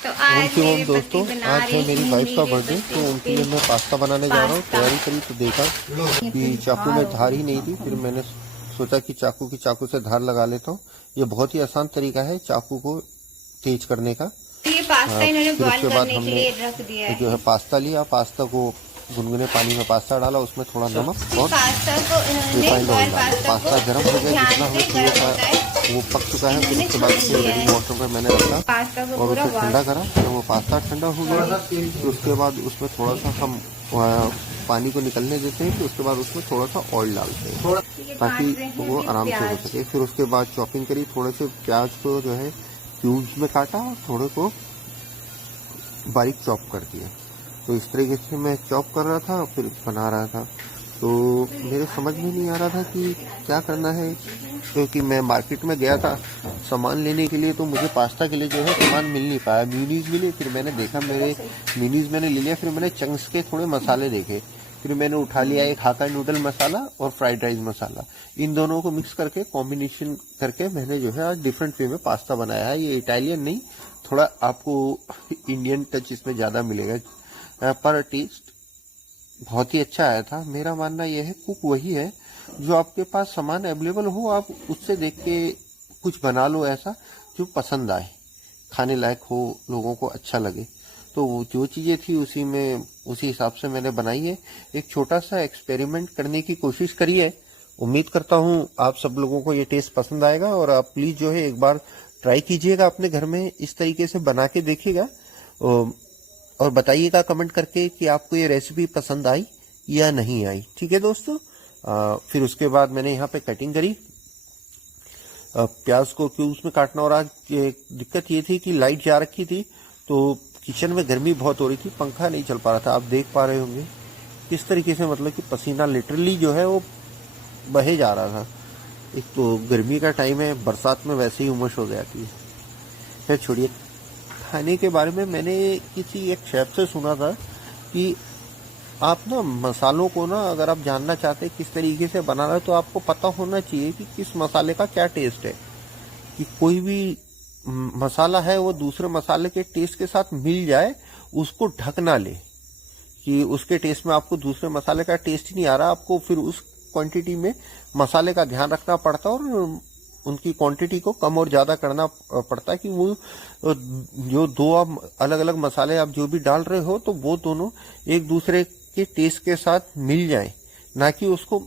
तो आज मेरे दोस्तों, पति बना आज है मेरी वाइफ का बर्थडे, तो रही उनके लिए मैं पास्ता बनाने जा रहा हूँ। तैयारी करी तो देखा कि चाकू में धार ही नहीं थी। फिर मैंने सोचा कि चाकू से धार लगा लेता हूँ। ये बहुत ही आसान तरीका है चाकू को तेज करने का। ये पास्ता इन्होंने फिर बॉईल उसके बाद करने के हमने लिए रख दिया है। जो है पास्ता लिया, पास्ता को गुनगुने पानी में पास्ता डाला, उसमें थोड़ा नमक और पास्ता को रिफाइंड ऑयल डाला। पास्ता पास्ता गर्म हो गया, जितना हमें चाहिए था वो पक चुका है। फिर उसके बाद उसे रेडी वाटर में मैंने रखा पास्ता को और पूरा उसे ठंडा करा। जब वो पास्ता ठंडा हो गया फिर उसके बाद उसमें थोड़ा सा हम पानी को निकलने देते हैं। फिर उसके बाद उसमें थोड़ा सा ऑयल डालते हैं ताकि वो आराम से हो सके। फिर उसके बाद चॉपिंग करी, थोड़े से प्याज को जो है क्यूब्स में काटा और थोड़े को बारीक चॉप कर दिया। तो इस तरीके से मैं चॉप कर रहा था, फिर बना रहा था। तो मेरे समझ में नहीं आ रहा था कि क्या करना है, क्योंकि मैं मार्केट में गया था सामान लेने के लिए, तो मुझे पास्ता के लिए जो है सामान मिल नहीं पाया। म्यूनीज मिले, फिर मैंने देखा म्यूनीज मैंने ले लिया। फिर मैंने चंक्स के थोड़े मसाले देखे, फिर मैंने उठा लिया एक हाका नूडल मसाला और फ्राइड राइस मसाला। इन दोनों को मिक्स करके कॉम्बिनेशन करके मैंने जो है आज डिफरेंट वे में पास्ता बनाया है। ये इटालियन नहीं, थोड़ा आपको इंडियन टच इसमें ज़्यादा मिलेगा, पर टेस्ट बहुत ही अच्छा आया था। मेरा मानना यह है कुक वही है जो आपके पास सामान अवेलेबल हो, आप उससे देख के कुछ बना लो ऐसा जो पसंद आए, खाने लायक हो, लोगों को अच्छा लगे। तो जो चीज़ें थी उसी हिसाब से मैंने बनाई है। एक छोटा सा एक्सपेरिमेंट करने की कोशिश करी है। उम्मीद करता हूँ आप सब लोगों को ये टेस्ट पसंद आएगा और आप प्लीज़ जो है एक बार ट्राई कीजिएगा अपने घर में, इस तरीके से बना के देखिएगा और बताइएगा कमेंट करके कि आपको ये रेसिपी पसंद आई या नहीं आई। ठीक है दोस्तों। फिर उसके बाद मैंने यहाँ पे कटिंग करी, प्याज को क्यूब्स में काटना। और आज दिक्कत ये थी कि लाइट जा रखी थी, तो किचन में गर्मी बहुत हो रही थी, पंखा नहीं चल पा रहा था। आप देख पा रहे होंगे किस तरीके से, मतलब कि पसीना लिटरली जो है वो बहे जा रहा था। एक तो गर्मी का टाइम है, बरसात में वैसे ही उमस हो जाती है। फिर छोड़िए, खाने के बारे में मैंने किसी एक शेफ से सुना था कि आप ना मसालों को ना, अगर आप जानना चाहते हैं किस तरीके से बनाना है, तो आपको पता होना चाहिए कि किस मसाले का क्या टेस्ट है। कि कोई भी मसाला है वो दूसरे मसाले के टेस्ट के साथ मिल जाए, उसको ढक ना ले कि उसके टेस्ट में आपको दूसरे मसाले का टेस्ट नहीं आ रहा। आपको फिर उस क्वांटिटी में मसाले का ध्यान रखना पड़ता है और उनकी क्वांटिटी को कम और ज़्यादा करना पड़ता है कि वो जो दो आप अलग अलग मसाले आप जो भी डाल रहे हो, तो वो दोनों एक दूसरे के टेस्ट के साथ मिल जाए, ना कि उसको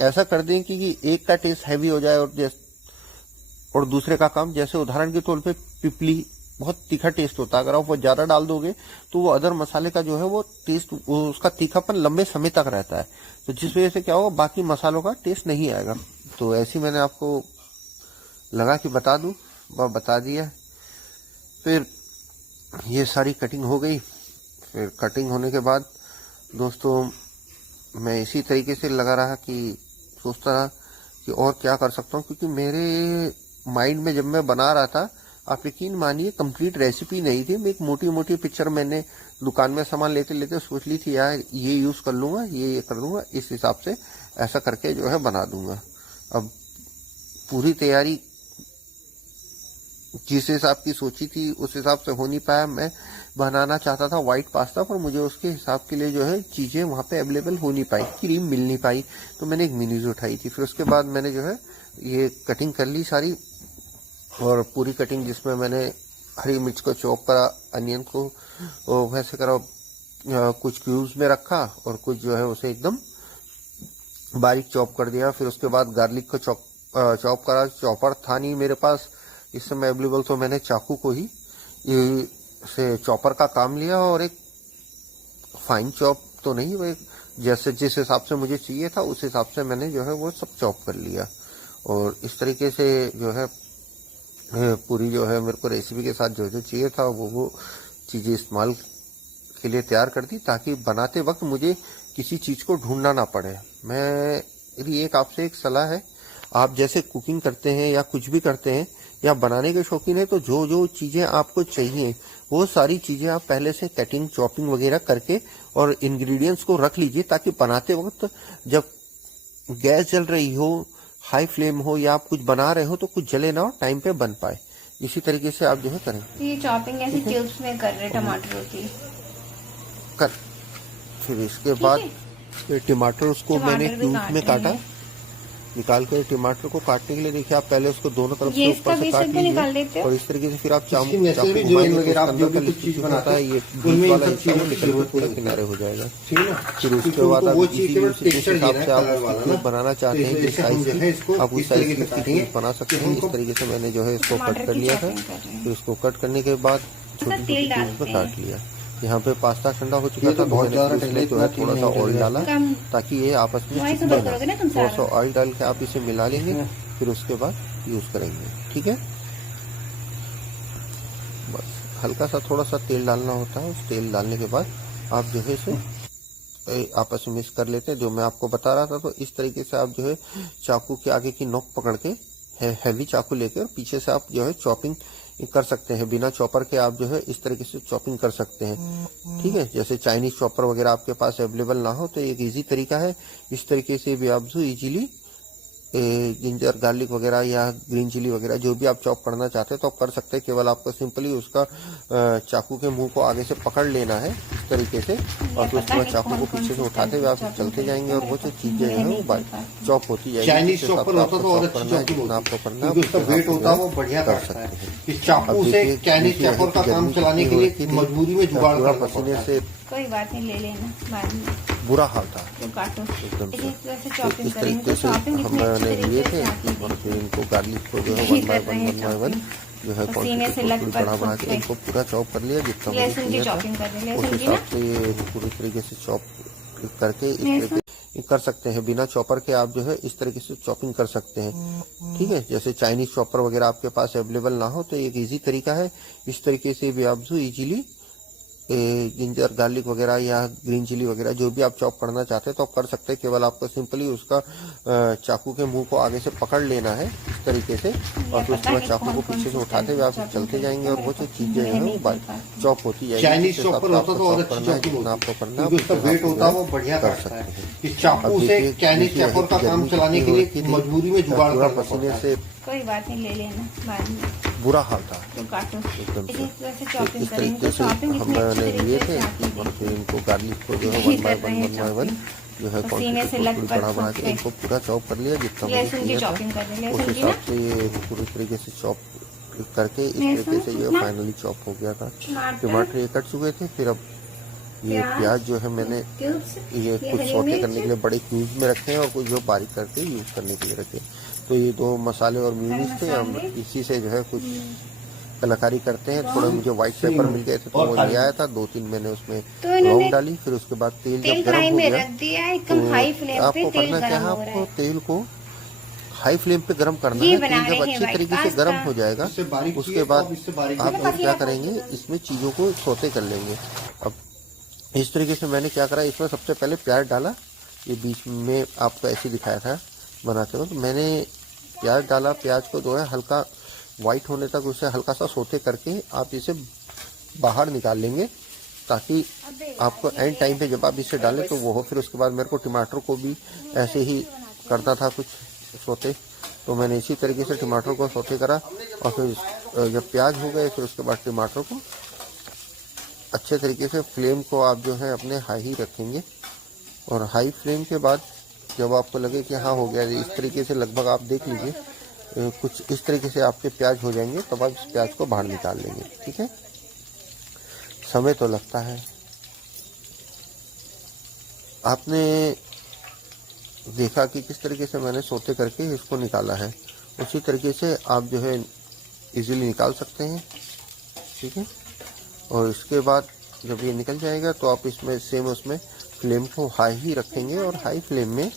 ऐसा कर दें कि एक का टेस्ट हैवी हो जाए और दूसरे का कम। जैसे उदाहरण के तौर पे पिपली बहुत तीखा टेस्ट होता है, अगर आप वो ज़्यादा डाल दोगे तो वो अदर मसाले का जो है वो टेस्ट, उसका तीखापन लंबे समय तक रहता है। तो जिस वजह से क्या होगा, बाकी मसालों का टेस्ट नहीं आएगा। तो ऐसे मैंने आपको लगा कि बता दूं, वह बता दिया। फिर ये सारी कटिंग हो गई। फिर कटिंग होने के बाद दोस्तों मैं इसी तरीके से लगा रहा कि सोचता रहा कि और क्या कर सकता हूँ, क्योंकि मेरे माइंड में जब मैं बना रहा था, आप यकीन मानिए कंप्लीट रेसिपी नहीं थी। मैं एक मोटी मोटी पिक्चर मैंने दुकान में सामान लेते लेते सोच ली थी, यार ये यूज़ कर लूँगा, ये कर लूँगा, इस हिसाब से ऐसा करके जो है बना दूंगा। अब पूरी तैयारी जिस हिसाब की सोची थी उस हिसाब से हो नहीं पाया। मैं बनाना चाहता था वाइट पास्ता, पर मुझे उसके हिसाब के लिए जो है चीज़ें वहाँ पे अवेलेबल हो नहीं पाई, क्रीम मिल नहीं पाई। तो मैंने एक मिनीज उठाई थी। फिर उसके बाद मैंने जो है ये कटिंग कर ली सारी, और पूरी कटिंग जिसमें मैंने हरी मिर्च को चॉप करा, अनियन को वैसे करा, कुछ क्यूब्स में रखा और कुछ जो है उसे एकदम बारीक चॉप कर दिया। फिर उसके बाद गार्लिक को चॉप करा। चॉपर था नहीं मेरे पास इस समय अवेलेबल, तो मैंने चाकू को ही से चॉपर का काम लिया और एक फाइन चॉप तो नहीं, वो जैसे जिस हिसाब से मुझे चाहिए था उस हिसाब से मैंने जो है वो सब चॉप कर लिया। और इस तरीके से जो है पूरी जो है मेरे को रेसिपी के साथ जो जो चाहिए था वो चीज़ें इस्तेमाल के लिए तैयार कर दी, ताकि बनाते वक्त मुझे किसी चीज़ को ढूंढना ना पड़े। मेरी एक आपसे एक सलाह है, आप जैसे कुकिंग करते हैं या कुछ भी करते हैं या बनाने के शौकीन है, तो जो जो चीज़ें आपको चाहिए वो सारी चीज़ें आप पहले से कटिंग चॉपिंग वगैरह करके और इंग्रेडिएंट्स को रख लीजिए, ताकि बनाते वक्त जब गैस जल रही हो, हाई फ्लेम हो या आप कुछ बना रहे हो, तो कुछ जले ना हो, टाइम पे बन पाए। इसी तरीके से आप जो है करें। ये चॉपिंग ऐसे क्यूब्स में कर रहे टमाटरों की। कर फिर इसके ठीक बाद है। ये टमाटर उसको मैंने टमाटर भी क्यूब काट में काटा, लेंगे। निकाल कर टमाटर को काटने के लिए देखिए आप पहले उसको दोनों तरफ ये से इसका ऊपर से बीज काट सबको निकाल लीजिए देते हो? और इस तरीके से फिर आप इसकी चाकू वैसे भी घुमाएंगे तो वगैरह उसके आप जो अंदर भी का कुछ चीज लिक्विड बनाते होता है, ये उनमें बीच इन वाला सब हिस्सा चीजों वो की निकल के जरूरत पूरा पड़ेगी। किनारे हो जाएगा। ठीक है ना। फिर उसके क्योंकि बाद उनको आप वो इसी चीज केवल उसी के टेक्सचर हिसाब देना से है आप कलर उसकी वाला क्यूब ना। बनाना तो चाहते इस हैं वजह जिस से हम साइज जो है की इसको आप उस इस साइज तरीके की से उसकी काटेंगे क्यूब बना सकते कि हैं। इस हमको तरीके से मैंने जो है इसको टमाटर कट कर की लिया था। चॉपिंग कर रहे हैं। फिर उसको कट करने के बाद छोटी छोटी तेल क्यूब डालते में हैं। काट लिया। यहाँ पे पास्ता ठंडा हो चुका ये था तो तो बहुत मैंने ज्यादा फिर इसमें जो है तेल थोड़ा सा नहीं ऑयल डलेगा। डाला कम ताकि ये आपस में वॉइस चिपके ओवर करोगे ना तुम थोड़ा सा सारा। ऑयल डाल के आप इसे मिला लेंगे, फिर उसके बाद यूज करेंगे। ठीक है, बस हल्का सा थोड़ा सा तेल डालना होता है। उस तेल डालने के बाद आप जो है इसे आपस में मिक्स कर लेते हैं जो मैं आपको बता रहा था। तो इस तरीके से आप जो है चाकू के आगे की नोक पकड़ के हैवी चाकू लेकर पीछे से आप जो है चॉपिंग कर सकते हैं। बिना चॉपर के आप जो है इस तरीके से चॉपिंग कर सकते हैं। ठीक है, जैसे चाइनीज चॉपर वगैरह आपके पास अवेलेबल ना हो तो एक इजी तरीका है। इस तरीके से भी आप जो इजीली जिंजर गार्लिक वगैरह या ग्रीन चिली वगैरह जो भी आप चॉप करना चाहते हैं तो आप कर सकते हैं। केवल आपको सिंपली उसका चाकू के मुंह को आगे से पकड़ लेना है इस तरीके से और फिर उसके बाद चाकू को पीछे से उठाते हुए आप चलते जाएंगे और वो जो चीजें हैं वो चॉप होती जाएगी। चाइनीज चॉपर होता तो और अच्छी चॉपिंग जितना होती आपको करना है क्योंकि उसका वेट होता है वो बढ़िया कर काटता है। सकते हैं। इस चाकू से चाइनीज चॉपर का काम चलाने के लिए मजबूरी में जुगाड़ पूरा करना पसीने पड़ता से है। कोई बात नहीं, ले लेना बाद में बुरा हाल था तो काटो। एकदम से। वैसे तो चॉपिंग इस करेंगे तरीके तो से चॉपिंग इतनी अच्छी हमने लिए तरीके थे से आती और थी। फिर इनको गार्लिक को जो है यही वन बाय कर रहे हैं वन chopping। जो है पसीने से क्वांटिटी लग बढ़ा बढ़ा के पग इनको पूरा चॉप कर लिया जितना मुझे लहसुन की चाहिए था। चॉपिंग कर रहे हैं। उस लहसुन की ना हिसाब से ये पूरी तरीके से चॉप करके इस लहसुन तरीके कर सकते हैं। बिना चॉपर के आप जो है इस तरीके से चॉपिंग कर सकते हैं। ठीक है, जैसे चाइनीज चॉपर वगैरह आपके पास अवेलेबल ना हो तो एक इजी तरीका है। इस तरीके से भी आप जो इजीली जिंजर गार्लिक वगैरह या ग्रीन चिली वगैरह जो भी आप चॉप करना चाहते हैं तो आप कर सकते हैं। केवल आपको सिंपली उसका चाकू के मुंह को आगे से पकड़ लेना है इस तरीके से और फिर उसके बाद चाकू को पीछे से उठाते हुए आप चलते जाएंगे और वो जो चीजें हैं वो चॉप होती जाएगी। चाइनीज चॉपर होता तो और अच्छी चॉपिंग जितना होती आपको करना है क्योंकि उसका वेट होता है वो बढ़िया कर काटता है। सकते हैं। इस चाकू से चाइनीज चॉपर का काम चलाने के लिए मजबूरी में जुगाड़ पूरा करना पसीने पड़ता से कोई बात नहीं, ले लेना बाद में बुरा हाल था तो काटो। एकदम से। वैसे तो चॉपिंग इस करेंगे तरीके तो से चॉपिंग इतनी अच्छी हमने लिए तरीके थे से आती और थी। फिर इनको गार्लिक को जो है यही वन कर रहे हैं बाय वन जो है पसीने से लग क्वांटिटी बढ़ा बढ़ा के पग इनको पूरा चॉप कर लिया जितना मुझे लहसुन की चाहिए था। चॉपिंग कर रहे हैं। उस लहसुन की ना हिसाब से ये पूरी तरीके से चॉप करके इस लहसुन तरीके से ये कितना? फाइनली चॉप हो गया था। टमाटर टमाटर ये कट चुके थे। फिर अब ये प्याज जो है मैंने क्यूब्स, ये कुछ हरी सौते मिर्च, करने के लिए बड़े क्यूब्स में रखे हैं और कुछ जो बारीक करके यूज करने के लिए रखे। तो ये दो मसाले और म्यूनीस थे, हम इसी से जो है कुछ कलाकारी करते हैं। थोड़ा मुझे व्हाइट पेपर मिल गए थे तो वो ले आया था। 2-3 मैंने उसमें तो इन्होंने लौंग डाली। फिर उसके बाद तेल तेल जब कढ़ाई गर्म हो में गया रख दिया एकदम हाई फ्लेम पे। आपको तेल करना क्या गर्म है, हो रहा आपको है। तेल को हाई फ्लेम पे गर्म करना ये है। बना तेल जब रहे हैं अच्छी white तरीके से pasta। गर्म हो जाएगा इससे बारीक उसके किए तो बाद आप इससे बारीक आप किए। क्या करेंगे, इसमें चीजों को सौते कर लेंगे। अब इस तरीके से मैंने क्या करा, इसमें सबसे पहले प्याज डाला। ये बीच में आपको ऐसे दिखाया था बनाते वक्त। तो मैंने प्याज डाला, प्याज को जो है हल्का व्हाइट होने तक उसे हल्का सा सौते करके आप इसे बाहर निकाल लेंगे ताकि आपको एंड टाइम पे जब आप इसे डालें तो वो हो। फिर उसके बाद मेरे को टमाटर को भी ऐसे ही करना था कुछ सौते, तो मैंने इसी तरीके से टमाटर को सौते करा और फिर जब प्याज हो गए फिर उसके बाद टमाटर को अच्छे तरीके से फ्लेम को आप जो है अपने हाई ही रखेंगे और हाई फ्लेम के बाद जब आपको लगे कि हाँ हो गया, इस तरीके से लगभग आप देख लीजिए कुछ इस तरीके से आपके प्याज हो जाएंगे तब आप इस प्याज को बाहर निकाल लेंगे। ठीक है, समय तो लगता है। आपने देखा कि किस तरीके से मैंने सौते करके इसको निकाला है, उसी तरीके से आप जो है इजीली निकाल सकते हैं। ठीक है, और इसके बाद जब ये निकल जाएगा तो आप इसमें सेम उसमें फ्लेम को हाई ही रखेंगे और हाई फ्लेम में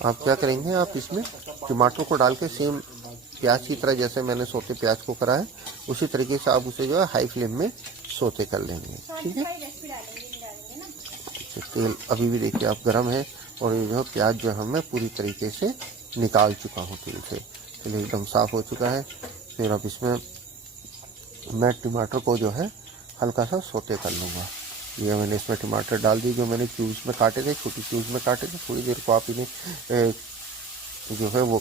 आप क्या करेंगे, आप इसमें टमाटर को डाल के सेम प्याज की तरह जैसे मैंने सौते प्याज को करा है उसी तरीके से आप उसे जो है हाई फ्लेम में सौते कर लेंगे। ठीक है, तेल अभी भी देखिए आप गर्म है और ये जो प्याज जो है मैं पूरी तरीके से निकाल चुका हूँ तेल से। तेल एकदम साफ हो चुका है। फिर अब इसमें मैं टमाटर को जो है हल्का सा सौते कर लूँगा। ये मैंने इसमें टमाटर डाल दी जो मैंने क्यूब्स में काटे थे, छोटी क्यूब्स में काटे थे। थोड़ी देर को आप इन्हें जो है वो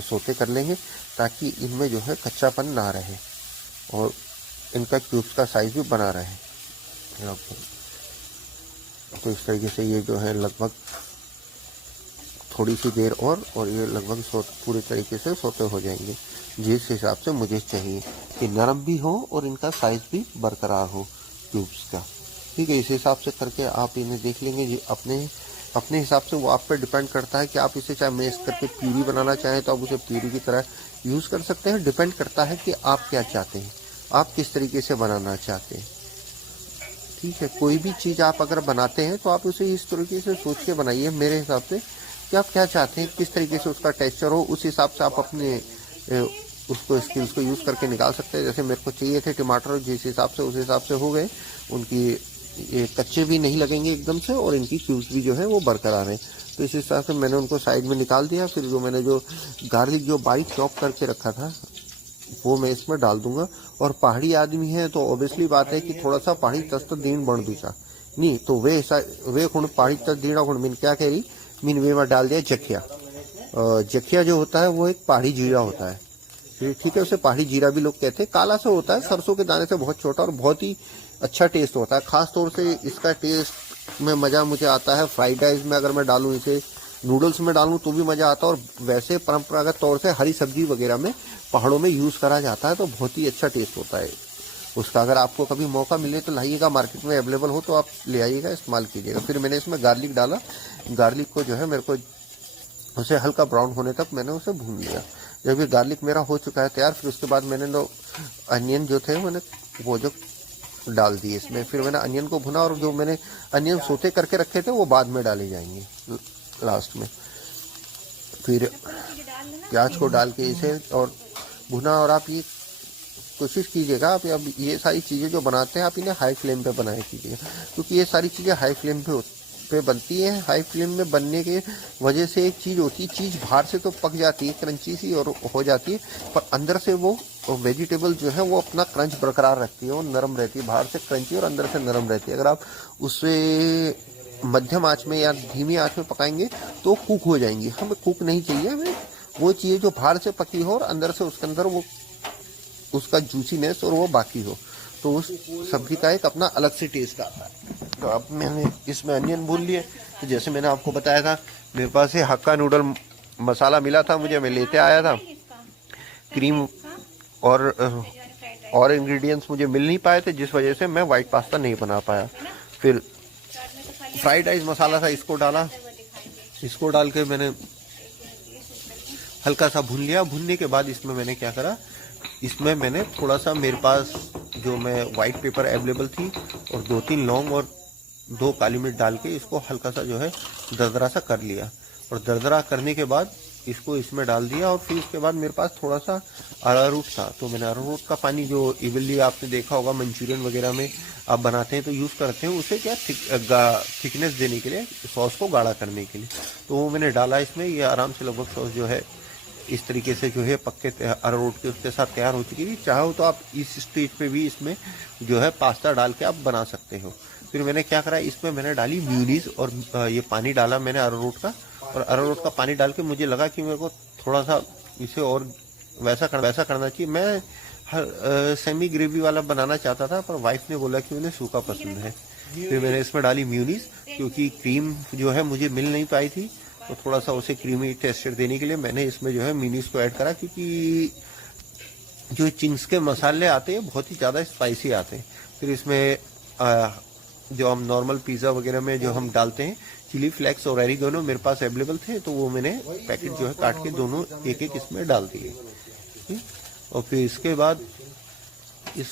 सौते कर लेंगे ताकि इनमें जो है कच्चापन ना रहे। और इनका क्यूब्स का साइज भी बना रहे हैं। तो इस तरीके से ये जो है लगभग थोड़ी सी देर और ये लगभग पूरे तरीके से सोते हो जाएंगे जिस हिसाब से मुझे चाहिए कि नरम भी हो और इनका साइज भी बरकरार हो क्यूब्स का। ठीक है, इस हिसाब से करके आप इन्हें देख लेंगे जी। अपने हिसाब से वो आप पे डिपेंड करता है कि आप इसे चाहे मैश करके प्यूरी बनाना चाहें तो आप उसे प्यूरी की तरह यूज़ कर सकते हैं। डिपेंड करता है कि आप क्या चाहते हैं, आप किस तरीके से बनाना चाहते हैं। ठीक है, कोई भी चीज़ आप अगर बनाते हैं तो आप उसे इस तरीके से सोच के बनाइए मेरे हिसाब से कि आप क्या चाहते हैं, किस तरीके से उसका टेक्सचर हो, उस हिसाब से आप अपने उसको स्किल्स को यूज़ करके निकाल सकते हैं। जैसे मेरे को चाहिए थे टमाटर, जिस हिसाब से उस हिसाब से हो गए। उनकी ये कच्चे भी नहीं लगेंगे एकदम से और इनकी क्यूब्स भी जो है वो बरकरार है। तो इस हिसाब से मैंने उनको साइड में निकाल दिया। फिर मैंने जो गार्लिक जो बारीक चॉप करके रखा था वो मैं इसमें डाल दूंगा। और पहाड़ी आदमी है तो ऑब्वियसली बात है कि थोड़ा सा पहाड़ी तस्त दीन बन दूचा नहीं तो वे खुण पहाड़ी तस्त दीना खुण मीन क्या कह रही मीन वे में डाल दिया जखिया। जखिया जो होता है वो एक पहाड़ी जीरा होता है। ठीक है, उसे पहाड़ी जीरा भी लोग कहते हैं। काला सा होता है, सरसों के दाने से बहुत छोटा और बहुत ही अच्छा टेस्ट होता है। खास तौर से इसका टेस्ट में मज़ा मुझे आता है फ्राइड राइस में, अगर मैं डालूं इसे नूडल्स में डालूं तो भी मज़ा आता है। और वैसे परंपरागत तौर से हरी सब्जी वगैरह में पहाड़ों में यूज़ करा जाता है तो बहुत ही अच्छा टेस्ट होता है उसका। अगर आपको कभी मौका मिले तो लाइएगा, मार्केट में अवेलेबल हो तो आप ले आइएगा, इस्तेमाल कीजिएगा। फिर मैंने इसमें गार्लिक डाला। गार्लिक को जो है मेरे को उसे हल्का ब्राउन होने तक मैंने उसे भून लिया। जब ये गार्लिक मेरा हो चुका है तैयार, फिर उसके बाद मैंने जो अनियन जो थे मैंने वो जो डाल दिए इसमें। फिर मैंने अनियन को भुना और जो मैंने अनियन सोते करके रखे थे वो बाद में डाले जाएंगे लास्ट में। फिर प्याज को डाल के इसे और भुना। और आप ये कोशिश कीजिएगा आप अब ये सारी चीज़ें जो बनाते हैं आप इन्हें हाई फ्लेम पे बनाए कीजिएगा, क्योंकि ये सारी चीज़ें हाई फ्लेम पे बनती है। हाई फ्लेम में बनने के वजह से एक चीज़ होती है, चीज़ बाहर से तो पक जाती है क्रंची सी और हो जाती है, पर अंदर से वो वेजिटेबल जो है वो अपना क्रंच बरकरार रखती है, वो नरम रहती है। बाहर से क्रंची और अंदर से नरम रहती है। अगर आप उससे मध्यम आंच में या धीमी आंच में पकाएंगे तो कुक हो जाएंगी। हमें कुक नहीं चाहिए, हमें वो चाहिए जो बाहर से पकी हो और अंदर से उसके अंदर वो उसका जूसीनेस और वो बाकी हो, तो उस सब्जी का एक अपना अलग से टेस्ट आता है। तो अब मैंने इसमें अनियन भून लिए। तो जैसे मैंने आपको बताया था मेरे पास ये हक्का नूडल मसाला मिला था मुझे, मैं लेते आया था। क्रीम और इंग्रेडिएंट्स मुझे मिल नहीं पाए थे, जिस वजह से मैं वाइट पास्ता नहीं बना पाया। फिर फ्राइड राइस मसाला था, इसको डाला। इसको डाल के मैंने हल्का सा भून लिया। भूनने के बाद इसमें मैंने क्या करा, इसमें मैंने थोड़ा सा मेरे पास जो मैं वाइट पेपर अवेलेबल थी और 2-3 लौंग और 2 काली मिर्च डाल के इसको हल्का सा जो है दरदरा सा कर लिया। और दरदरा करने के बाद इसको इसमें डाल दिया। और फिर उसके बाद मेरे पास थोड़ा सा अरारोट था, तो मैंने अरारोट का पानी जो इवली आपने देखा होगा मंचूरियन वगैरह में आप बनाते हैं तो यूज़ करते हैं, उसे क्या थिकनेस देने के लिए, सॉस को गाढ़ा करने के लिए, तो वो मैंने डाला इसमें। ये आराम से लगभग सॉस जो है इस तरीके से जो है पक्के अरारोट के उसके साथ तैयार हो चुकी है। चाहो तो आप इस स्टेज पे भी इसमें जो है पास्ता डाल के आप बना सकते हो। फिर मैंने क्या करा, इसमें मैंने डाली म्यूनीस और ये पानी डाला मैंने अरारोट का। और अरारोट का पानी डाल के मुझे लगा कि मेरे को थोड़ा सा इसे और वैसा करना चाहिए। मैं सेमी ग्रेवी वाला बनाना चाहता था, पर वाइफ ने बोला कि उन्हें सूखा पसंद है। फिर मैंने इसमें डाली म्यूनीस, क्योंकि क्रीम जो है मुझे मिल नहीं पाई थी, तो थोड़ा सा उसे क्रीमी टेक्सचर देने के लिए मैंने इसमें जो है म्यूनीस को ऐड करा। क्योंकि जो चिंग्स के मसाले आते हैं बहुत ही ज़्यादा स्पाइसी आते हैं। फिर इसमें जो हम नॉर्मल पिज़्ज़ा वगैरह में जो हम डालते हैं चिली फ्लेक्स और एरिगेनो मेरे पास अवेलेबल थे, तो वो मैंने पैकेट जो है काट के दोनों एक एक इसमें डाल दिए। और फिर इसके बाद इस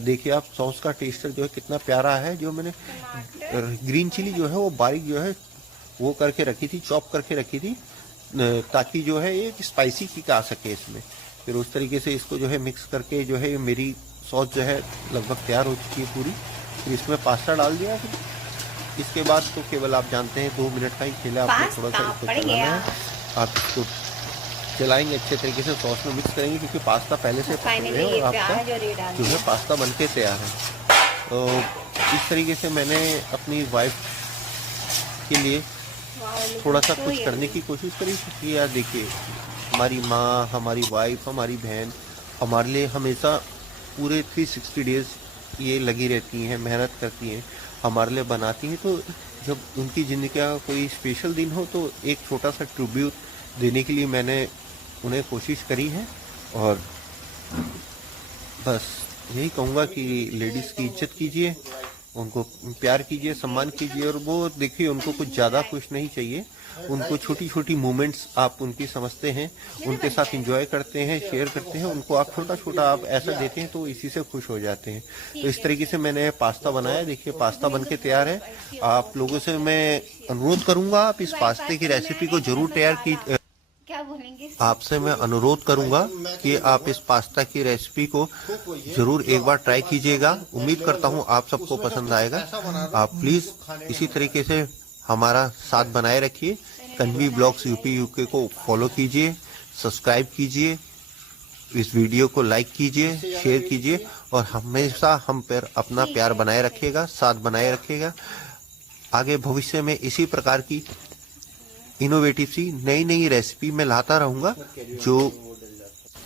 देखिए आप सॉस का टेक्सचर जो है कितना प्यारा है। जो मैंने ग्रीन चिली जो है वो बारीक जो है वो करके रखी थी, चॉप करके रखी थी, ताकि जो है एक स्पाइसी किक आ सके इसमें। फिर उस तरीके से इसको जो है मिक्स करके जो है मेरी सॉस जो है लगभग तैयार हो चुकी है पूरी। फिर इसमें पास्ता डाल दिया। इसके बाद तो केवल आप जानते हैं 2 मिनट का ही खेल है, आपको थोड़ा सा इसको चलाना है। आप इसको चलाएंगे अच्छे तरीके से, सॉस में मिक्स करेंगे, क्योंकि पास्ता पहले से पक गया है और आपका जो है पास्ता बन के तैयार है। तो इस तरीके से मैंने अपनी वाइफ के लिए थोड़ा सा कुछ करने की कोशिश करी। क्योंकि यार देखिए हमारी माँ, हमारी वाइफ, हमारी बहन हमारे लिए हमेशा पूरे 360 डेज ये लगी रहती हैं, मेहनत करती हैं, हमारे लिए बनाती हैं। तो जब उनकी ज़िंदगी का कोई स्पेशल दिन हो तो एक छोटा सा ट्रिब्यूट देने के लिए मैंने उन्हें कोशिश करी है। और बस यही कहूँगा कि लेडीज़ की इज्जत कीजिए, उनको प्यार कीजिए, सम्मान कीजिए। और वो देखिए, उनको कुछ ज़्यादा कुछ नहीं चाहिए, उनको छोटी छोटी मोमेंट्स आप उनकी समझते हैं, उनके साथ एंजॉय करते हैं, शेयर करते हैं, उनको आप छोटा छोटा आप ऐसा देते हैं तो इसी से खुश हो जाते हैं। तो इस तरीके से मैंने पास्ता बनाया। देखिए, पास्ता बन के तैयार है। आप लोगों से मैं अनुरोध करूंगा, आप इस पास्ते की रेसिपी को जरूर तैयार कीजिए। क्या बोलेंगे? आपसे मैं अनुरोध करूंगा कि आप इस पास्ता की रेसिपी को जरूर एक बार ट्राई कीजिएगा। उम्मीद करता हूं आप सबको पसंद आएगा। आप प्लीज इसी तरीके से हमारा साथ बनाए रखिए। कन्वी ब्लॉग्स यूपी यूके को फॉलो कीजिए, सब्सक्राइब कीजिए, इस वीडियो को लाइक कीजिए, शेयर कीजिए और हमेशा हम पर अपना प्यार बनाए रखिएगा, साथ बनाए रखिएगा। आगे भविष्य में इसी प्रकार की इनोवेटिव सी नई नई रेसिपी मैं लाता रहूंगा, जो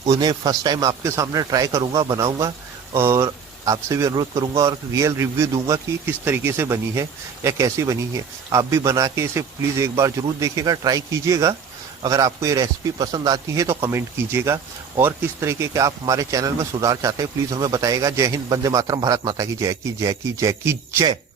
उन्हें फर्स्ट टाइम आपके सामने ट्राई करूंगा, बनाऊंगा और आपसे भी अनुरोध करूंगा और रियल रिव्यू दूंगा कि किस तरीके से बनी है या कैसी बनी है। आप भी बना के इसे प्लीज़ एक बार जरूर देखिएगा, ट्राई कीजिएगा। अगर आपको ये रेसिपी पसंद आती है तो कमेंट कीजिएगा और किस तरीके के आप हमारे चैनल में सुधार चाहते हैं प्लीज़ हमें बताइएगा। जय हिंद, वंदे मातरम, भारत माता की जय की जय की जय की जय।